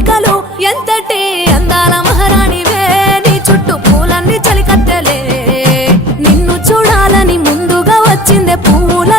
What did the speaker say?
కోరికలు ఎంతటి అందాల మహారాణివే నీ చుట్టూ పూలన్నీ చలికత్తెలే నిన్ను చూడాలని ముందుగా వచ్చిందే పువ్వుల